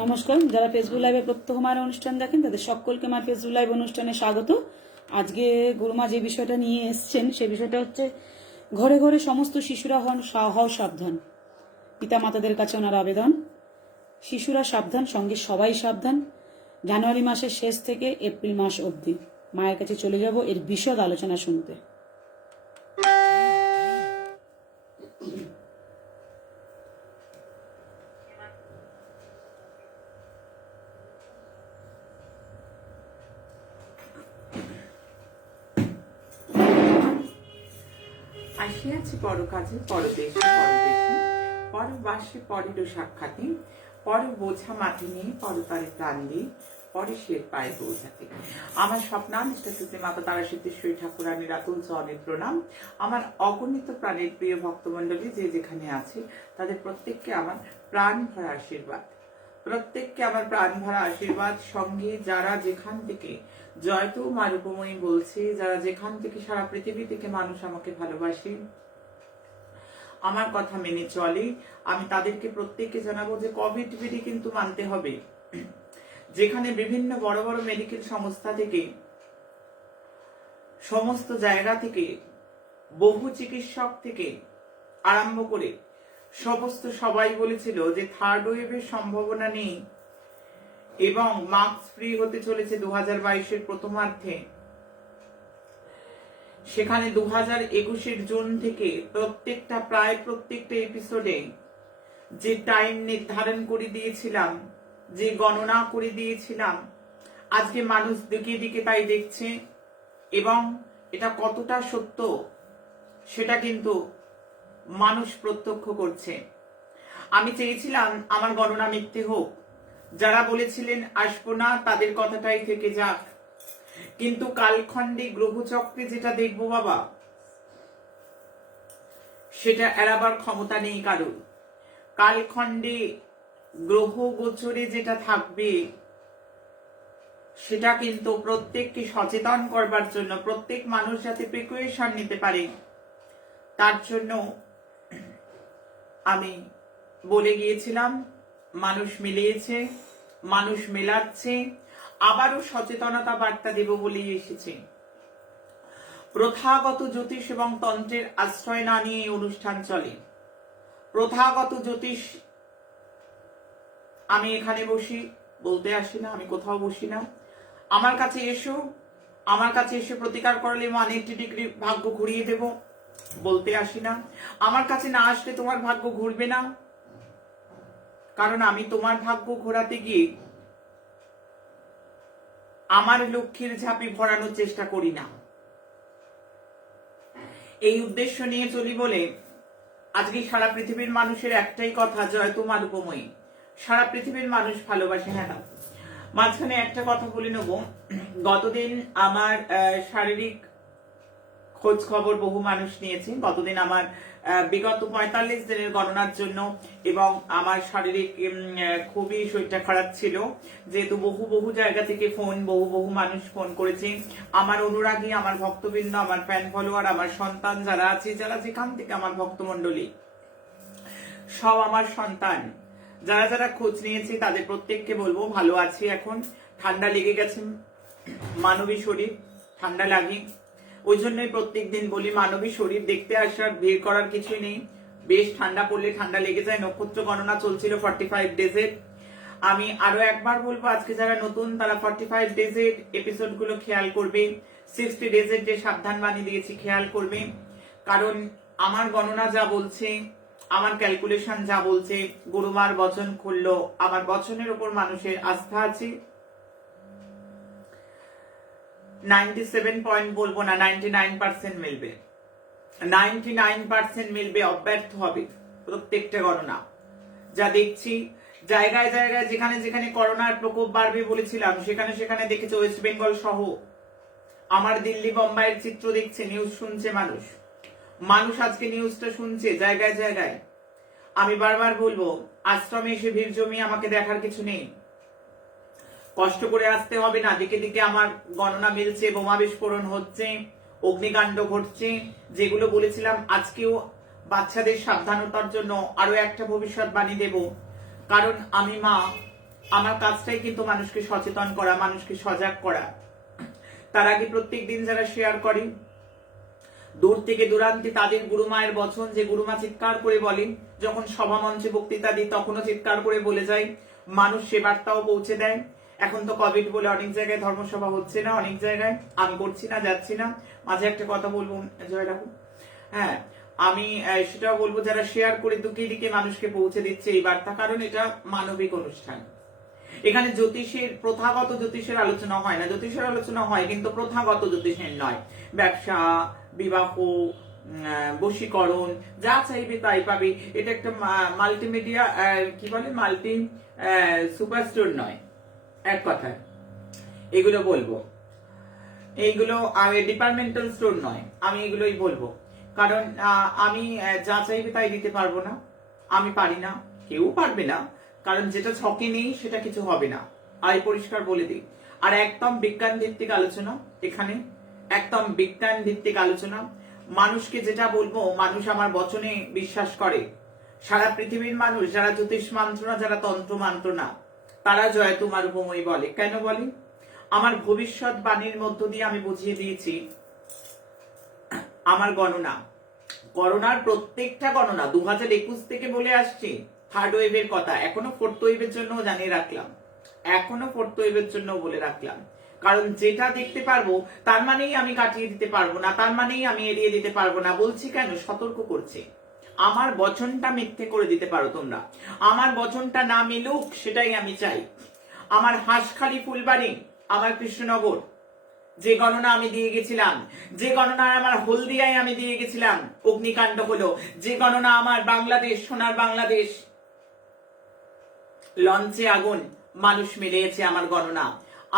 নমস্কার, যারা ফেসবুক লাইভে প্রত্যহ মায়ের অনুষ্ঠান দেখেন তাদের সকলকে আমার ফেসবুক লাইভ অনুষ্ঠানে স্বাগত। আজকে গুরুমা যে বিষয়টা নিয়ে এসছেন সে বিষয়টা হচ্ছে ঘরে ঘরে সমস্ত শিশুরা হও সাবধান। পিতা মাতাদের কাছে ওনার আবেদন, শিশুরা সাবধান, সঙ্গে সবাই সাবধান। জানুয়ারি মাসের শেষ থেকে এপ্রিল মাস অবধি মায়ের কাছে চলে যাব এর বিশদ আলোচনা শুনতে। আসিয়াছি পর কাজে পরদেশে পরদেশে, পরবাসে পরেরও সাক্ষাতে, পর বোঝা মাটি নিয়ে পরতারে প্রাণ দিয়ে, পরে শের পায়ে বোঝাতে। আমার স্বপ্নানিষ্ট শ্রুতি মাতা তারা সিদ্ধেশ্বরী ঠাকুরানীর আতুল চরণে প্রণাম। আমার অগণিত প্রাণের প্রিয় ভক্তমণ্ডলী যে যেখানে আছে তাদের প্রত্যেককে আমার প্রাণ ভরা আশীর্বাদ, প্রত্যেককে আমার প্রাণ ভরা আশীর্বাদ। সঙ্গে যারা যেখান থেকে জয়তু মা রূপময়ী বলছে, যারা যেখান থেকে সারা পৃথিবী থেকে মানুষ আমাকে ভালোবাসে, আমার কথা মেনে চলে, আমি তাদেরকে প্রত্যেককে জানাবো যে কোভিড বিধি কিন্তু মানতে হবে। যেখানে বিভিন্ন বড় বড় মেডিকেল সংস্থা থেকে, সমস্ত জায়গা থেকে, বহু চিকিৎসক থেকে আরম্ভ করে সমস্ত সবাই বলেছিল যে থার্ড ওয়েভের সম্ভাবনা নেই এবং মাস্ক ফ্রি হতে চলেছে 2022-এর প্রথমার্ধে। সেখানে 2021-এর জুন থেকে প্রায় প্রত্যেকটা এপিসোডে যে টাইম নির্ধারণ করে দিয়েছিলাম, যে গণনা করে দিয়েছিলাম, আজকে মানুষ দিকে দিকে তাই দেখছে এবং এটা কতটা সত্য সেটা কিন্তু মানুষ প্রত্যক্ষ করছে। আমি চেয়েছিলাম আমার গণনা মিথ্যে হোক, যারা বলেছিলেন আসবো না তাদের কথাটাই থেকে যাক, কিন্তু কালখণ্ডে গ্রহচক্রে যেটা দেখবো বাবা, সেটা এড়াবার ক্ষমতা নেই কারোর। কালখণ্ডে গ্রহ গোচরে যেটা থাকবে সেটা কিন্তু প্রত্যেককে সচেতন করবার জন্য, প্রত্যেক মানুষ যাতে প্রিকশন নিতে পারে তার জন্য আমি বলে গিয়েছিলাম। মানুষ মিলিয়েছে, মানুষ মেলাচ্ছে, আবারও সচেতনতা বার্তা দেব বলেই এসেছে। প্রথাগত জ্যোতিষ এবং তন্ত্রের আশ্রয় না নিয়ে অনুষ্ঠান চলে। প্রথাগত জ্যোতিষ আমি এখানে বসি বলতে আসি না, আমি কোথাও বসি না। আমার কাছে এসো, আমার কাছে এসে প্রতিকার করলে 180 ডিগ্রি ভাগ্য ঘুরিয়ে দেব বলতে আসি না। আমার কাছে না আসলে তোমার ভাগ্য ঘুরবে না, কারণ আমি তোমার ভাগ্য ঘোরাতে গিয়ে আমার লক্ষ্যের ঝাঁপি ভরানোর চেষ্টা করি না। এই উদ্দেশ্য নিয়ে চলি বলে আজকে সারা পৃথিবীর মানুষের একটাই কথা, জয় তোমার রূপময়ী। সারা পৃথিবীর মানুষ ভালোবাসে। হ্যাঁ, মাঝখানে একটা কথা বলে নেব। গতদিন আমার শারীরিক খোঁজ খবর বহু মানুষ নিয়েছে। গতদিন আমার বিগত 45 দিনের গণনার জন্য, এবং আমার শারীরিক খুবই শরীরটা খারাপ ছিল, যেহেতু বহু জায়গা থেকে ফোন, বহু মানুষ ফোন করেছে। আমার অনুরাগী, আমার ভক্তবৃন্দ, আমার ফ্যান ফলোয়ার, আমার সন্তান যারা আছে, যারা যেখান থেকে আমার ভক্তমন্ডলী, সব আমার সন্তান, যারা যারা খোঁজ নিয়েছে তাদের প্রত্যেককে বলবো ভালো আছি। এখন ঠান্ডা লেগে গেছে, মানবী শরীর ঠান্ডা লাগে, ওই জন্যই প্রত্যেক দিন বলি মানবী শরীর দেখতে আসার ভিড় করার কিছুই নেই। বেশ ঠান্ডা পড়লে ঠান্ডা লেগে যায়। নক্ষত্র গণনা চলছিল 45 ডেজের। আমি আরো একবার বলবো, আজকে যারা নতুন তারা 45 ডেজের এপিসোড গুলো খেয়াল করবে। 60 ডেজের যে সাবধান বাণী দিয়েছি খেয়াল করবে, কারণ আমার গণনা যা বলছে, আমার ক্যালকুলেশন যা বলছে, গুরুমার বচন খুললো, আমার বচনের উপর মানুষের আস্থা আছে। 97 পয়েন্ট বলবো না, 99% মিলবে, 99% মিলবে, অব্যর্থ হবে প্রত্যেকটা গণনা। যা দেখছি জায়গায় জায়গায় যেখানে যেখানে করোনার প্রকোপ বাড়বে বলেছিলাম, সেখানে সেখানে দেখেছে ওয়েস্ট বেঙ্গল সহ আমার দিল্লি বোম্বাইয়ের চিত্র দেখছে, নিউজ শুনছে মানুষ। মানুষ আজকে নিউজটা শুনছে জায়গায় জায়গায়। আমি বারবার বলবো, আশ্রমে এসে ভিড় জমিয়ে আমাকে দেখার কিছু নেই, কষ্ট করে আসতে হবে না। দিকে দিকে আমার গণনা মিলছে, বোমা বিস্ফোরণ হচ্ছে, অগ্নিকাণ্ড ঘটছে। যেগুলো বলেছিলাম আজকেও বাচ্চাদের সাবধানতার জন্য আরো একটা ভবিষ্যৎবাণী দেব, কারণ আমি মা, আমার কাজটাই কিন্তু মানুষকে সচেতন করা, মানুষকে সজাগ করা। তার আগে প্রত্যেক দিন যারা শেয়ার করে, দূর থেকে দূরান্তে তাদের গুরুমায়ের বচন, যে গুরুমা চিৎকার করে বলেন, যখন সভা মঞ্চে বক্তৃতা দিই তখনও চিৎকার করে বলে যায়, মানুষ সে বার্তাও পৌঁছে দেয়। এখন তো কোভিড বলে অনেক জায়গায় ধর্মসভা হচ্ছে না, অনেক জায়গায় আমি করছি না, যাচ্ছি না। মাঝে একটা কথা বলবো, জয় রাখুন। হ্যাঁ, আমি সেটাও বলবো, যারা শেয়ার করে দুঃখে দিকে মানুষকে পৌঁছে দিচ্ছে এই বার্তা, কারণ এটা মানবিক অনুষ্ঠান। এখানে জ্যোতিষের, প্রথাগত জ্যোতিষের আলোচনা হয় না। জ্যোতিষের আলোচনা হয় কিন্তু প্রথাগত জ্যোতিষের নয়। ব্যবসা, বিবাহ, বশীকরণ, যা চাইবে তাই পাবে। এটা একটা মাল্টিমিডিয়া, কি বলে, মাল্টি সুপারস্টোর নয়, এক কথায়। এগুলো বলবো, এইগুলো ডিপার্টমেন্টাল স্টোর নয়। আমি এগুলোই বলবো, কারণ আমি যা চাইবে তাই দিতে পারবো না, আমি পারি না, কেউ পারবে না। কারণ যেটা ছকে নেই সেটা কিছু হবে না, আর পরিষ্কার বলে দিই। আর একদম বিজ্ঞান ভিত্তিক আলোচনা এখানে, একদম বিজ্ঞান ভিত্তিক আলোচনা। মানুষকে যেটা বলবো, মানুষ আমার বচনে বিশ্বাস করে। সারা পৃথিবীর মানুষ, যারা জ্যোতিষ মন্ত্র না, যারা তন্ত্র মন্ত্র না, তারা জয় তোমার উপময় বলে। কেন বলে? আমার ভবিষ্যৎ বাণীর মধ্য দিয়ে আমি বুঝিয়ে দিয়েছি আমার গণনা, করোনার প্রত্যেকটা গণনা 2021 থেকে বলে আসছি। থার্ড ওয়েভের কথা এখনো ফোর্থ ওয়েভের জন্য জানিয়ে রাখলাম, এখনো ফোর্থ ওয়েভের জন্য বলে রাখলাম। কারণ যেটা দেখতে পারবো তার মানেই আমি কাটিয়ে দিতে পারবো না, তার মানেই আমি এড়িয়ে দিতে পারবো না। বলছি কেন? সতর্ক করছি। আমার বচনটা মিথ্যে করে দিতে পারো তোমরা, আমার বচনটা না মিলুক সেটাই আমি চাই। আমার হাঁসখালি, ফুলবাড়ি, আমার কৃষ্ণনগর, যে গণনা আমি দিয়ে গেছিলাম, যে গণনা আমার হলদিয়ায় আমি দিয়ে গেছিলাম, অগ্নিকাণ্ড হলো। যে গণনা আমার বাংলাদেশ, সোনার বাংলাদেশ, লঞ্চে আগুন, মানুষ মিলিয়েছে আমার গণনা,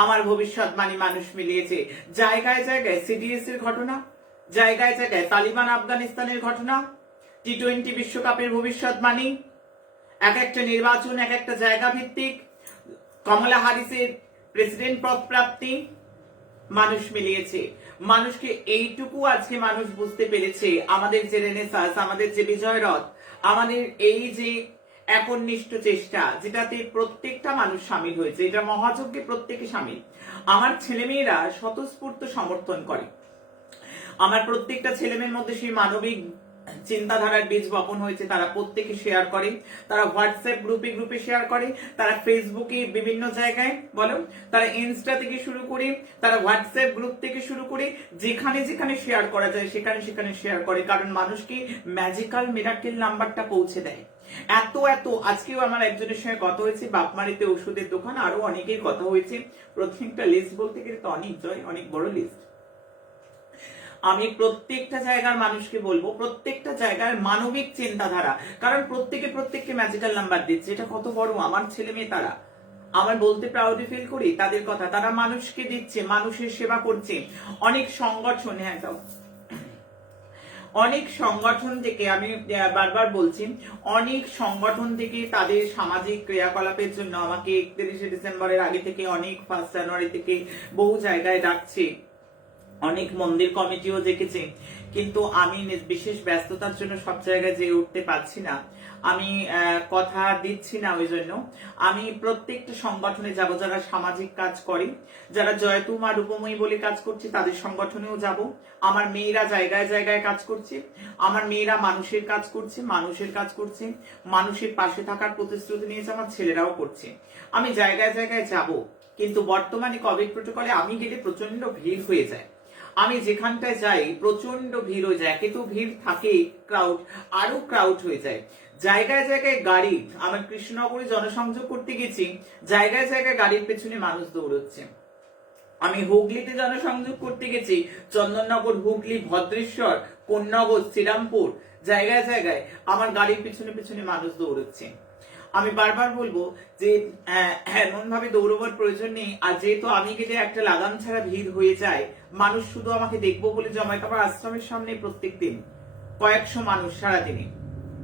আমার ভবিষ্যৎবাণী মানুষ মিলিয়েছে। জায়গায় জায়গায় সিডিএস এর ঘটনা, জায়গায় জায়গায় তালিবান আফগানিস্তানের ঘটনা, টি-20 বিশ্বকাপের ভবিষ্যৎবাণী, এক একটা নির্বাচন এক একটা জায়গা ভিত্তিক, কমলা হ্যারিসের প্রেসিডেন্ট পদ প্রাপ্তি, মানুষ মিলিয়েছে। মানুষকে এইটুকু আজকে মানুষ বুঝতে পেরেছে, আমাদের যে রেনেসাঁস, আমাদের যে বিজয় রথ, আমাদের এই যে একনিষ্ঠ চেষ্টা, যেটাতে প্রত্যেকটা মানুষ সামিল হয়েছে, এটা মহাযজ্ঞে প্রত্যেকে সামিল। আমার ছেলেমেয়েরা স্বতঃস্ফূর্ত সমর্থন করে। আমার প্রত্যেকটা ছেলেমেয়ের মধ্যে সেই মানবিক চিন্তাধারার বীজ বপন হয়েছে। তারা প্রত্যেকে শেয়ার করে, তারা হোয়াটসঅ্যাপ গ্রুপে শেয়ার করে, তারা ফেসবুকে বিভিন্ন জায়গায় বলো, তারা ইনস্টা থেকে শুরু করে, তারা হোয়াটসঅ্যাপ গ্রুপ থেকে শুরু করে, যেখানে যেখানে শেয়ার করা যায় সেখানে সেখানে শেয়ার করে। কারণ মানুষকে ম্যাজিক্যাল মিরাকেল নাম্বারটা পৌঁছে দেয়। এত এত আজকেও আমার একজনের সঙ্গে কথা হয়েছে, বাপমারিতে ওষুধের দোকান, আরো অনেকেই কথা হয়েছে। প্রত্যেকটা লিস্ট বলতে গেলে তো অনেক জয়, অনেক বড় লিস্ট। আমি প্রত্যেকটা জায়গার মানুষকে বলবো, প্রত্যেকটা জায়গার মানবিক চিন্তাধারা, কারণ প্রত্যেককে ম্যাজিক্যাল নাম্বার দিচ্ছে। এটা কত বড় আমার ছেলে মেয়ে, তারা আমার বলতে প্রাউডি ফিল করি তাদের কথা। তারা মানুষকে দিচ্ছে, মানুষের সেবা করছে। অনেক সংগঠন, হ্যাঁ দাও, অনেক সংগঠন থেকে, আমি বারবার বলছি, অনেক সংগঠন থেকে তাদের সামাজিক ক্রিয়াকলাপের জন্য আমাকে 31শে ডিসেম্বরের আগে থেকে, অনেক 1 জানুয়ারি থেকে বহু জায়গায় ডাকছে। অনেক মন্দির কমিটিও দেখেছে, কিন্তু আমি বিশেষ ব্যস্ততার জন্য সব জায়গায় যেয়ে উঠতে পারছি না। আমি কথা দিচ্ছি না, ওই জন্য আমি প্রত্যেকটা সংগঠনে যাব, যারা সামাজিক কাজ করে, যারা জয়তু মা রূপময়ী বলে কাজ করছে, তাদের সংগঠনেও যাব। আমার মেয়েরা জায়গায় জায়গায় কাজ করছে, আমার মেয়েরা মানুষের কাজ করছে, মানুষের পাশে থাকার প্রতিশ্রুতি নিয়েছে, আমার ছেলেরাও করছে। আমি জায়গায় জায়গায় যাব, কিন্তু বর্তমানে কোভিড প্রোটোকলে আমি গেলে প্রচন্ড ভিড় হয়ে যায়। আমি যেখানটায় যাই প্রচন্ড ভিড় হয়ে যায়, একে তো ভিড় থাকে, ক্রাউড, আরো ক্রাউড হয়ে যায়। জায়গায় জায়গায় গাড়ি, আমার কৃষ্ণনগরে জনসংযোগ করতে গেছি, জায়গায় জায়গায় গাড়ির পেছনে মানুষ দৌড়চ্ছে। আমি হুগলিতে জনসংযোগ করতে গেছি, চন্দননগর, হুগলি, ভদ্রেশ্বর, কোন্নগর, শ্রীরামপুর, জায়গায় জায়গায় আমার গাড়ির পিছনে পিছনে মানুষ দৌড়চ্ছে। আমি বারবার বলবো যে এমন ভাবে দৌড়বার প্রয়োজন নেই। আর যেহেতু আমি গেলে একটা লাগাম ছাড়া ভিড় হয়ে যায়, মানুষ শুধু আমাকে দেখবো বলে জমায়। আমার আশ্রমের সামনে প্রত্যেক দিন কয়েকশো মানুষ সারাদিনে,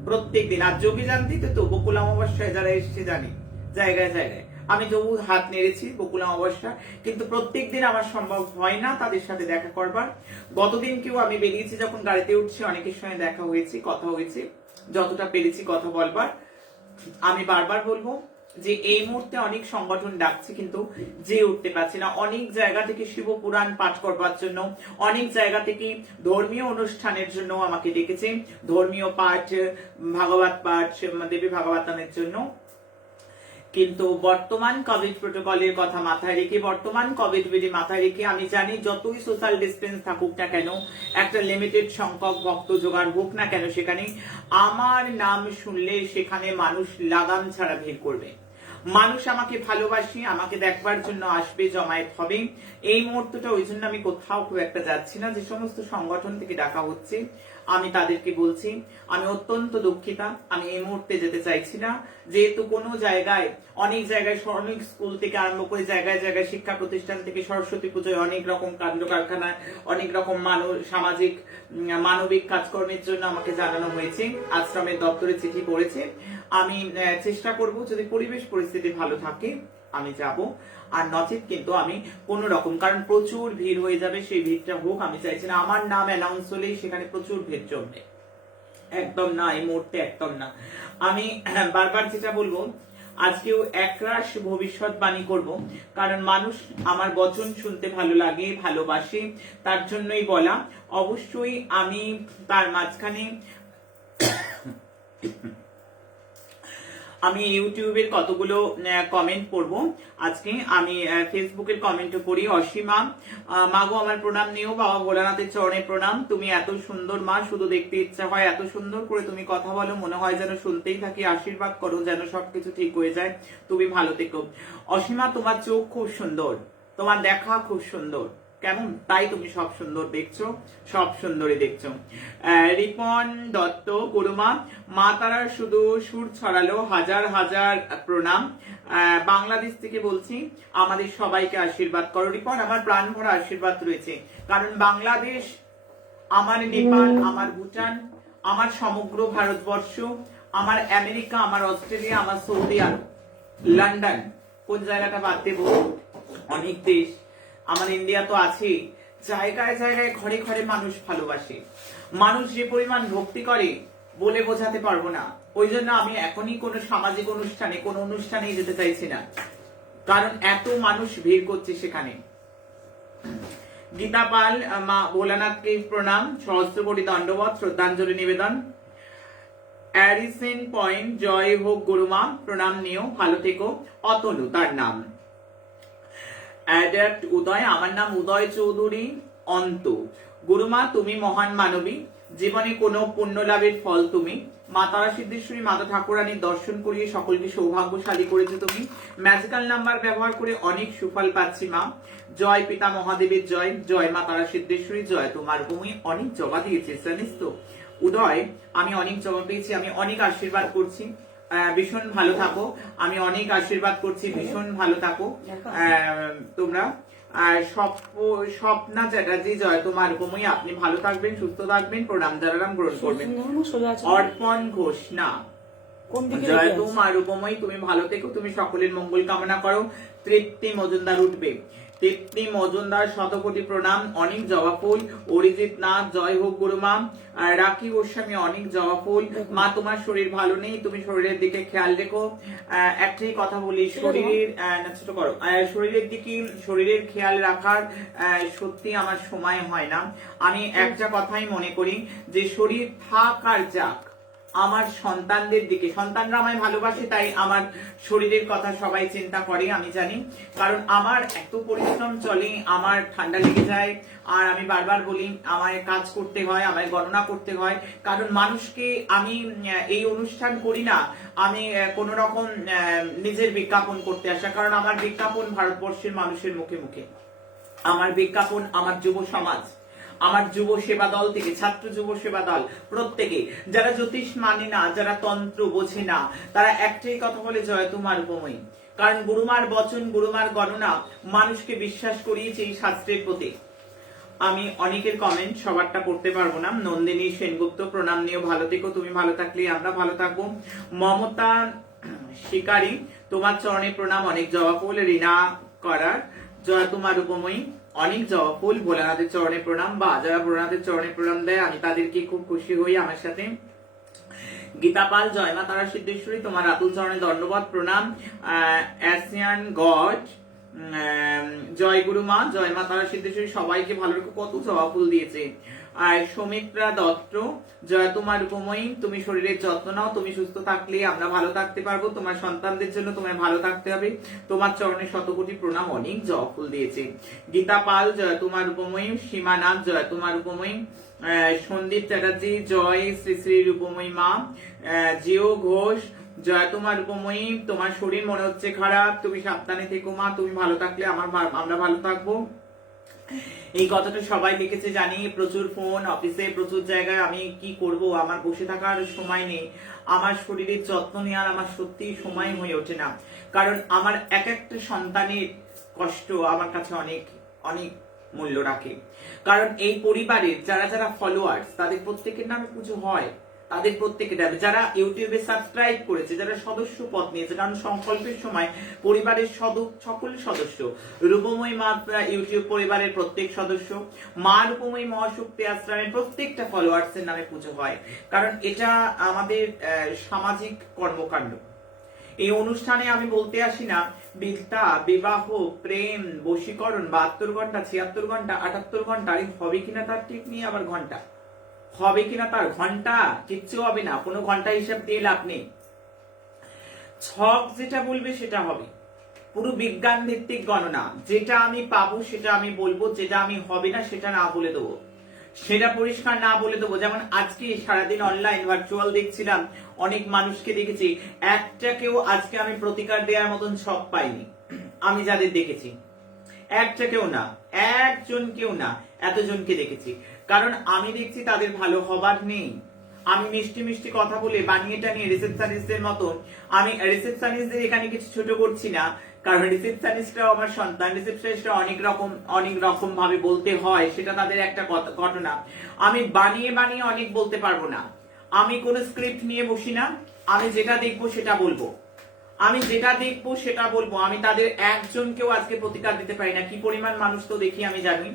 প্রত্যেক দিন। আর যোগী জানতি তো বকুল অমাবস্যায় যারা এসছে জানি, জায়গায় জায়গায় আমি তবু হাত নেড়েছি বকুল অমাবস্যা, কিন্তু প্রত্যেক দিন আমার সম্ভব হয় না তাদের সাথে দেখা করবার। গতদিন কেউ আমি বেরিয়েছি, যখন গাড়িতে উঠছি অনেকের সঙ্গে দেখা হয়েছে, কথা হয়েছে, যতটা পেরেছি কথা বলবার। আমি বারবার বলবো, যে এই মুহূর্তে অনেক সংগঠন ডাকছে কিন্তু যে উঠতে পারছে না। অনেক জায়গা থেকে শিব পুরাণ পাঠ করবার জন্য, অনেক জায়গা থেকে ধর্মীয় অনুষ্ঠানের জন্য আমাকে ডেকেছে, ধর্মীয় পাঠ, ভাগবত পাঠ, দেবী ভাগবতানের জন্য। কিন্তু বর্তমান কোভিড প্রোটোকলের কথা মাথায় রেখে, বর্তমান কোভিড বিধি মাথায় রেখে আমি জানি যতই সোশ্যাল ডিস্টেন্স থাকুক না কেন, একটা লিমিটেড সংখ্যক ভক্ত জোগাড় হোক না কেন, সেখানে আমার নাম শুনলে সেখানে মানুষ লাগাম ছাড়া ভিড় করবে। মানুষ আমাকে ভালোবাসি, আমাকে দেখবার জন্য আসবে, জমায়েত হবে। এই মুহূর্তটা ওই জন্য আমি কোথাও খুব একটা যাচ্ছি না। যে সমস্ত সংগঠন থেকে ডাকা হচ্ছে আমি তাদেরকে বলছি আমি অত্যন্ত দুঃখিতা, আমি এই মুহূর্তে যেতে চাইছি না। যেহেতু কোনো জায়গায়, অনেক জায়গায়, অনেক স্কুল থেকে আরম্ভ করে জায়গায় জায়গায় শিক্ষা প্রতিষ্ঠান থেকে সরস্বতী পুজোয় অনেক রকম কাণ্ড কারখানায় অনেক রকম সামাজিক মানবিক কাজকর্মের জন্য আমাকে জানানো হয়েছে, আশ্রমের দপ্তরে চিঠি পড়েছে। আমি চেষ্টা করব যদি পরিবেশ পরিস্থিতি ভালো থাকে আমি যাব, আর নচেত কিন্তু আমি কোন রকম, কারণ প্রচুর ভিড় হয়ে যাবে, সেই ভিড়টা হোক আমি চাইছি না। আমার নাম অ্যানাউন্স হলেই সেখানে প্রচুর ভিড় জমবে, একদম না, এই মুহূর্তে একদম না। আমি বারবার যেটা বলবো, আজকেও একরাশ ভবিষ্যৎবাণী করব, কারণ মানুষ আমার বচন শুনতে ভালো লাগে, ভালোবাসে, তার জন্যই বলা। অবশ্যই আমি তার মাঝখানে আমি ইউটিউবের কতগুলো কমেন্ট পড়বো আজকে, আমি ফেসবুকের কমেন্টও পড়ি। অসীমা, মাগো আমার প্রণাম নিও, বাবা ভোলানাথের চরণে প্রণাম। তুমি এত সুন্দর মা, শুধু দেখতে ইচ্ছা হয়, এত সুন্দর করে তুমি কথা বলো, মনে হয় যেন শুনতেই থাকি। আশীর্বাদ করো যেন সবকিছু ঠিক হয়ে যায়, তুমি ভালো থেকো। অসীমা, তোমার চোখ খুব সুন্দর, তোমার দেখা খুব সুন্দর, কেমন, তাই তুমি সব সুন্দর দেখছো, সব সুন্দরী দেখছো। রিপন দত্ত, গুরুমা, মা তারার শুধু সুর ছড়ালো, হাজার হাজার প্রণাম। বাংলাদেশ থেকে বলছি, আমাদের সবাইকে আশীর্বাদ করো। রিপন, আমার প্রাণ ভরা আশীর্বাদ রয়েছে, কারণ বাংলাদেশ, আমার নেপাল, আমার ভুটান, আমার সমগ্র ভারতবর্ষ, আমার আমেরিকা, আমার অস্ট্রেলিয়া, আমার সৌদি আরব, লন্ডন, কোন জায়গাটা বাদ দেবো, অনেক দেশ, আমার ইন্ডিয়া তো আছে, জায়গায় জায়গায় ঘরে ঘরে মানুষ ভালোবাসে। মানুষ যে পরিমাণ ভক্তি করে বলে বোঝাতে পারবো না। ওই জন্য আমি এখনই কোনো সামাজিক অনুষ্ঠানে, কোনো অনুষ্ঠানেই যেতে চাইছি না, কারণ এত মানুষ ভিড় করছে সেখানে। গীতা পাল, মা ভোলানাথকে প্রণাম, সহস্র কোটি দণ্ডবত, শ্রদ্ধাঞ্জলি নিবেদন। অ্যারিসেন পয়েন্ট, জয় হোক গুরুমা, প্রণাম নিও, ভালো থেকো। অতনু তার নাম। অ্যাডাপ্ট উদয়, আমার নাম উদয় চৌধুরী অন্ত। গুরুমা, তুমি মহান মানবী, জীবনে কোনো পুণ্য লাভের ফল তুমি। মা তারা সিদ্ধেশ্বরী, মাতা ঠাকুরানীর দর্শন করিয়ে সকলকে সৌভাগ্যশালী করেছে তুমি। ম্যাজিক্যাল নাম্বার ব্যবহার করে অনেক সুফল পাচ্ছি মা। জয় পিতা মহাদেবের জয়, জয় মা তারা সিদ্ধেশ্বরী, জয় তোমার ভূমি। অনেক জবা দিয়েছে জানিস তো উদয়, আমি অনেক জবা পেয়েছি, আমি অনেক আশীর্বাদ করছি, ভীষণ ভালো থাকো। আমি অনেক আশীর্বাদ করছি, ভীষণ ভালো থাকো তোমরা। স্বপ্না চ্যাটার্জি, জয় তোমার ভূমি, আপনি ভালো থাকবেন, সুস্থ থাকবেন, প্রণাম জানালাম, গ্রহণ করবেন। অর্পণ ঘোষ, না, জয় তোমার উপময়, তুমি ভালো থেকো, তুমি সকলের মঙ্গল কামনা করো। তৃপ্তি মজুমদার উঠবে, তৃপ্তি মজুমদার, শতকোটি প্রণাম, অনেক জবা ফুল। অরিজিৎ নাথ, জয় হোক গুরুমা। রাখি গোস্বামী, অনেক জবা ফুল। মা তোমার শরীর ভালো নেই, তুমি শরীরের দিকে খেয়াল রেখো। একটাই কথা বলি, শরীরের ছোট করো, শরীরের দিকে, শরীরের খেয়াল রাখার সত্যি আমার সময় হয় না। আমি একটা কথাই মনে করি যে শরীর থাক আর যাক, আমার সন্তানদের দিকে, সন্তানরা আমায় ভালোবাসে, তাই আমার শরীরের কথা সবাই চিন্তা করে আমি জানি, কারণ আমার এত পরিশ্রম চলে, আমার ঠান্ডা লেগে যায়, আর আমি বারবার বলি আমায় কাজ করতে হয়, আমায় গণনা করতে হয়, কারণ মানুষকে আমি এই অনুষ্ঠান করি না আমি কোন রকম নিজের বিজ্ঞাপন করতে আসা, কারণ আমার বিজ্ঞাপন ভারতবর্ষের মানুষের মুখে মুখে, আমার বিজ্ঞাপন আমার যুব সমাজ, আমার যুব সেবা দল থেকে, ছাত্র যুব সেবা দল, প্রত্যেকে, যারা জ্যোতিষ মানে না, যারা তন্ত্র বোঝে না, তারা একটাই কথা বলে, জয় তোমার উপময়। কারণ গুরুমার বচন, গুরুমার গণনা মানুষকে বিশ্বাস করিয়েছে এই শাস্ত্রের প্রতি। আমি অনেকের কমেন্ট সবারটা পড়তে পারবো না। নন্দিনী সেনগুপ্ত, প্রণাম নিও, ভালো থেকো, তুমি ভালো থাকলে আমরা ভালো থাকবো। মমতা শিকারী, তোমার চরণে প্রণাম, অনেক জবা ফুল। রিনা করার, জয় তোমার উপময়ী, অনেক জবা ফুল। ভোলানাথের চরণে প্রণাম, বা যারা ভোলানাথের চরণে প্রণাম দেয় আমি তাদেরকে খুব খুশি হই আমার সাথে। গীতা পাল, জয় মা তারা সিদ্ধেশ্বরী, তোমার আতুল চরণে দণ্ডবত প্রণাম। অ্যাসিয়ান গড, জয় গুরু মা, জয় মা তারা সিদ্ধেশ্বরী, সবাইকে ভালো রেখো। কত জবা ফুল দিয়েছে। আর সৌমিত্রা দত্ত, জয় তোমার উপময়ী, তুমি শরীরের যত্ন নাও, তুমি সুস্থ থাকলে আমরা ভালো থাকতে পারবো, তোমার সন্তানদের জন্য তোমায় ভালো থাকতে হবে, তোমার চরণে শতকোটি প্রণাম। অনেক জবা ফুল দিয়েছে। গীতা পাল, জয় তোমার উপময়ী। সীমানাথ, জয় তোমার উপময়ী। সন্দীপ চ্যাটার্জি, জয় শ্রী শ্রী রূপময়ী মা। জিও ঘোষ, জয় তোমার উপময়ী, তোমার শরীর মনে হচ্ছে খারাপ, তুমি সাবধানে থেকো মা, তুমি ভালো থাকলে আমরা ভালো থাকবো। এই কথাটা সবাই লিখেছে জানি, প্রচুর ফোন, অফিসে প্রচুর জায়গায়। আমি কি করব, আমার বসে থাকার সময় নেই, আমার শরীরের যত্ন নেওয়ার আমার সত্যি সময় হয়ে ওঠে না। কারণ আমার এক একটা সন্তানের কষ্ট আমার কাছে অনেক অনেক মূল্য রাখে। কারণ এই পরিবারের যারা যারা ফলোয়ার্স, তাদের প্রত্যেকের নামে পুজো হয়, তাদের প্রত্যেকের নামে। যারা ইউটিউবে সাবস্ক্রাইব করেছে, যারা সদস্য পদ নিয়েছে, কারণ সংকল্পের সময় পরিবারের সকল সদস্য, রূপময়ী মা ইউটিউব পরিবারের প্রত্যেক সদস্য, মা রূপময়ী মহাশক্তি আশ্রমের প্রত্যেকটা ফলোয়ার্স এর নামে পুজো হয়। কারণ এটা আমাদের সামাজিক কর্মকাণ্ড। এই অনুষ্ঠানে আমি বলতে আসি না বিদ্যা, বিবাহ, প্রেম, বশীকরণ, 72 ঘন্টা, 76 ঘন্টা, 78 ঘন্টা, হবে কিনা তার ঠিক নেই। আবার ঘন্টা হবে কিনা তার, ঘন্টা কিচ্ছু হবে না, কোনো ঘন্টা হিসাব দিয়ে লাভ নেই। ছক যেটা বলবে সেটা হবে, পুরো বিজ্ঞান ভিত্তিক গণনা। যেটা আমি পাবো সেটা আমি বলবো, যেটা আমি হবে না সেটা না বলে দেবো, সেটা পরিষ্কার না বলে দেবো। যেমন আজকে সারাদিন অনলাইন ভার্চুয়াল দেখছিলাম, অনেক মানুষকে দেখেছি, একটাকেও আজকে আমি প্রতিকার দেওয়ার মতন ছক পাইনি। আমি যাদের দেখেছি একটাকেও না, একজনকেও না, এতজনকে দেখেছি। কারণ আমি দেখছি তাদের ভালো হবার নেই। আমি মিষ্টি মিষ্টি কথা বলে বানিয়ে টানিয়ে রিসেপশনিস্টদের মতন, আমি রিসেপশনিস্টদের এখানে কিছু ছোট করছি না, কারণ রিসেপশনিস্টরাও আমার সন্তান, রিসেপশনিস্টরা অনেক রকম ভাবে বলতে হয়, সেটা তাদের একটা ঘটনা। আমি বানিয়ে বানিয়ে অনেক বলতে পারবো না। আমি কোনো স্ক্রিপ্ট নিয়ে বসি না, আমি যেটা দেখবো সেটা বলবো, আমি যেটা দেখবো সেটা বলবো। আমি তাদের একজনকেও আজকে প্রতিকার দিতে পারি না। কি পরিমাণ মানুষ তো দেখি, আমি জানি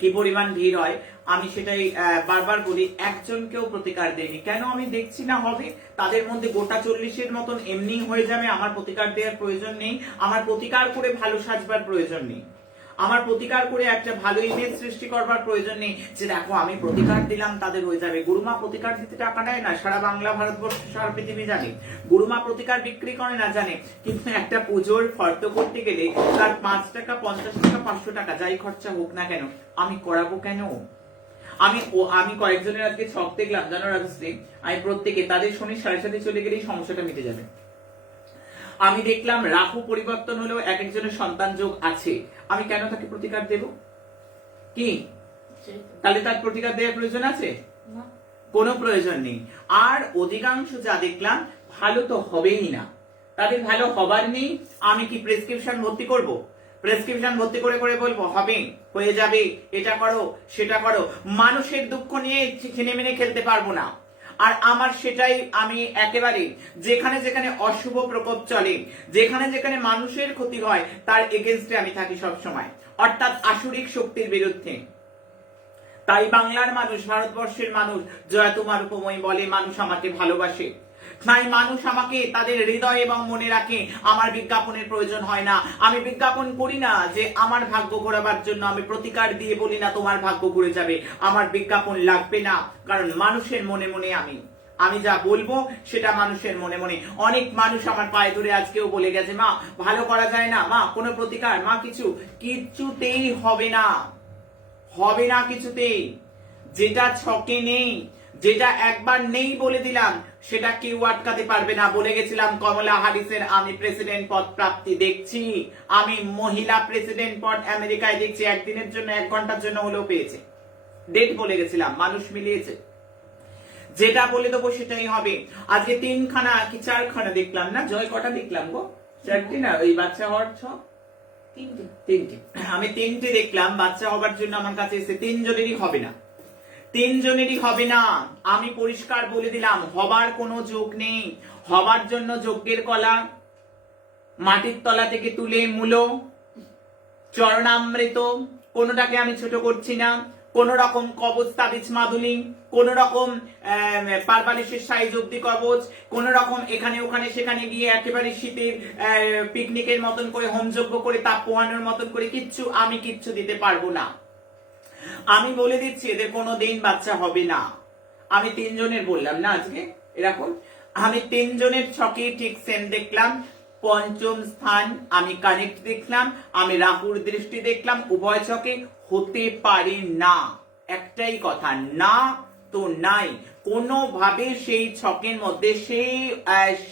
কি পরিমাণ ভিড় হয়, আমি সেটাই বারবার বলি, একজনকেও প্রতিকার দেয়নি। কেন? আমি দেখছি না হবে। তাদের মধ্যে গোটা 40-এর মতন এমনি হয়ে যাবে। আমার প্রতিকার দেওয়ার প্রয়োজন নেই, আমার প্রতিকার করে ভালো সাজবার প্রয়োজন নেই, আমার প্রতিকার করে একটা ভালো ইমেজ সৃষ্টি করবার প্রয়োজন নেই যে দেখো আমি প্রতিকার দিলাম তাদের হয়ে যাবে। গুরুমা প্রতিকার দিতে টাকা নেয় না, সারা বাংলা, ভারতবর্ষ, সারা পৃথিবী জানে। গুরুমা প্রতিকার বিক্রি করে না, জানে। কিন্তু একটা পুজোর ফর্দ করতে গেলে তার 5 টাকা, 50 টাকা, 500 টাকা যাই খরচা হোক না কেন, আমি করাবো কেন? আমি কয়েকজনের আজকে ছক দেখলাম, জানো রাজশ্রী, আমি প্রত্যেকে তাদের শনির সাড়ে সাথে চলে গেলেই সমস্যাটা মিটে যাবে। আমি দেখলাম রাহু পরিবর্তন হলেও এক একজনের সন্তান যোগ আছে, আমি কেন তাকে প্রতিকার দেব? কি তাহলে তার প্রতিকার দেওয়ার প্রয়োজন আছে? কোনো প্রয়োজন নেই। আর অধিকাংশ যা দেখলাম ভালো তো হবেই না, তাদের ভালো হবার নেই। আমি কি প্রেসক্রিপশন ভর্তি করব? প্রেসক্রিপশন ভর্তি করে করে বলবো হবে, হয়ে যাবে, এটা করো, সেটা করো। মানুষের দুঃখ নিয়ে ছিনে মিনে খেলতে পারবো না। আর আমার সেটাই, আমি একেবারে যেখানে যেখানে অশুভ প্রকোপ চলে, যেখানে যেখানে মানুষের ক্ষতি হয়, তার এগেইনস্টে আমি থাকি সব সময়, অর্থাৎ আসুরিক শক্তির বিরুদ্ধে। তাই বাংলার মানুষ, ভারতবর্ষের মানুষ জয় তোমার উপময়ী বলে, মানুষ আমাকে ভালোবাসে। তাই মানুষ আমাকে তাদের হৃদয় এবং মনে রাখে। আমার বিজ্ঞাপনের প্রয়োজন হয় না, আমি বিজ্ঞাপন করি না যে আমার ভাগ্য ঘোরাবার জন্য, আমি প্রতিকার দিয়ে বলি না তোমার ভাগ্য ঘুরে যাবে। আমার বিজ্ঞাপন লাগবে না, কারণ মানুষের মনে মনে আমি যা বলবো সেটা মানুষের মনে মনে। অনেক মানুষ আমার পায়ে ধরে আজকেও বলে গেছে, মা ভালো করা যায় না, মা কোনো প্রতিকার, মা কিছুতেই হবে না, হবে না কিছুতেই। যেটা ছকে নেই, যেটা একবার নেই বলে দিলাম, সেটা কেউ আটকাতে পারবে না। বলে গেছিলাম কমলা হ্যারিসের আমি প্রেসিডেন্ট পদ প্রাপ্তি দেখছি, আমি মহিলা প্রেসিডেন্ট পদ আমেরিকায় দেখছি, একদিনের জন্য, 1 ঘন্টার জন্য হলেও পেয়েছে। ডেট বলে গেছিলাম, মানুষ মিলিয়েছে। যেটা বলে দেবো সেটাই হবে। আজকে 3খানা কি 4খানা দেখলাম না, জয় কটা দেখলাম গো? 4টি না, ওই বাচ্চা হওয়ার ছক 3টে। আমি 3টে দেখলাম বাচ্চা হবার জন্য আমার কাছে এসে। 3 জনেরই হবে না, 3 জনেরই হবে না। আমি পরিষ্কার বলে দিলাম, হবার কোনো যোগ নেই। হবার জন্য যজ্ঞের কলা মাটির তলা থেকে তুলে মূলো, চরণামৃত, কোনোটাকে আমি ছোট করছি না, কোন রকম কবচ তাবিজ মাদুলি, কোন রকম পারবালিশের সাইজ অব্দি কবচ, কোন রকম এখানে ওখানে সেখানে গিয়ে একেবারে শীতের পিকনিকের মতন করে হোমযজ্ঞ করে তাপ পোহানোর মতন করে আমি কিচ্ছু দিতে পারবো না। আমি বলে দিচ্ছি এদের কোনো দিন বাচ্চা হবে না। আমি 3 জনের বললাম না আজকে এরকম, আমি 3 জনের ছকে ঠিক সেম দেখলাম। পঞ্চম স্থান আমি কানেক্ট দেখলাম, আমি রাহুর দৃষ্টি দেখলাম উভয় ছকে। হতে পারে না, একটাই কথা, না তো নাই, কোনোভাবে সেই ছকের মধ্যে